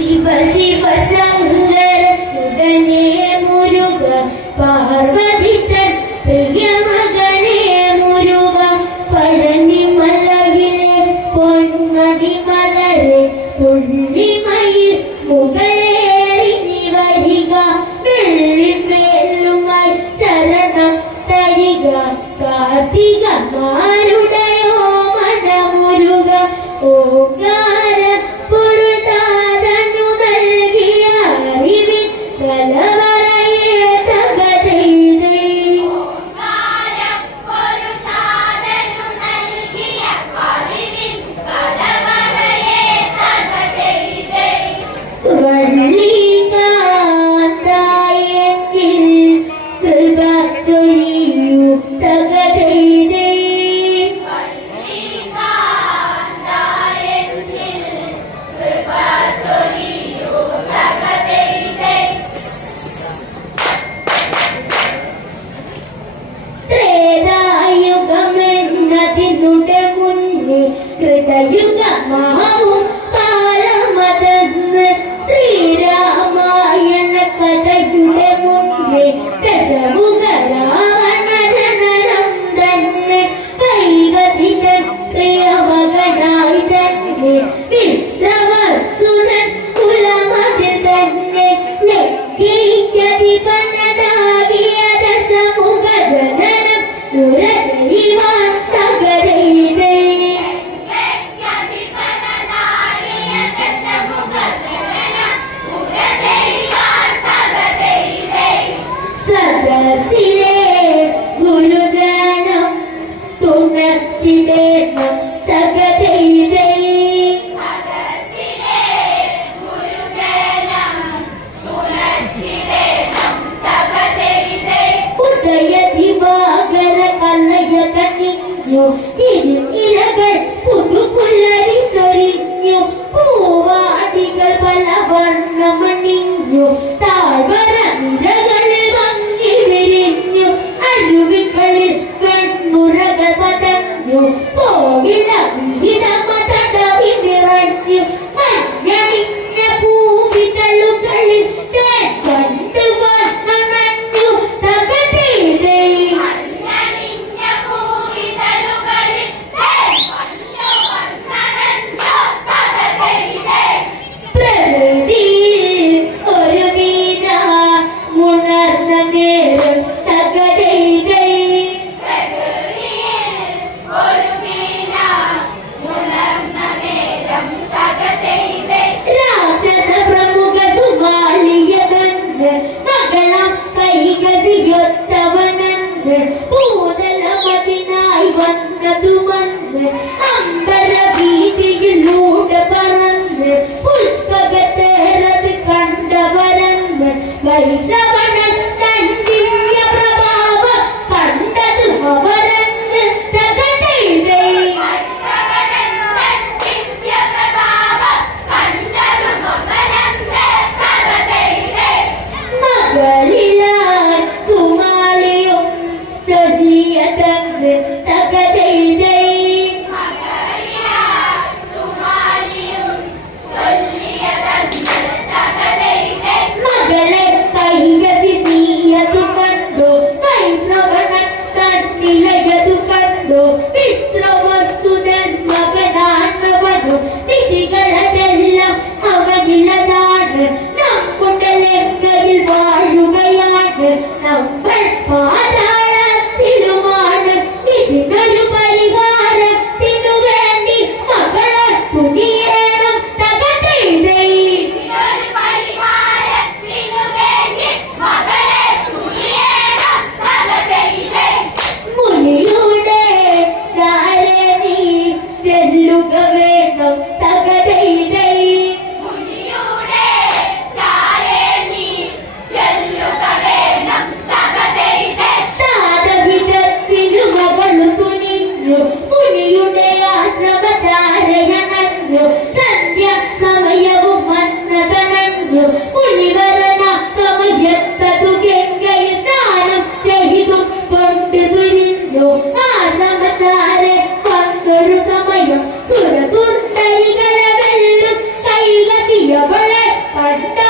ശിവ ശിവ ശങ്കര സുതനേ മുരുക. പാർവതി തൻ പ്രിയ മകനേ മുരുക. പഴനിമലയിലെ പൊന്നടി മലരെ പുള്ളിമയിൽ മുകളേറി വരിക തരിക. കാർത്തികമാരുടെയോ yo, y, y, y, മധുമന്ന് അമ്പര വീതിയിലൂടെ പറന്ന് പുഷ്പകത്തേറത് കണ്ടവരന്ന് വൈശ 快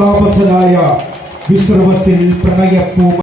താപസനായ വിശ്രമത്തിൽ പ്രണയപ്പൂ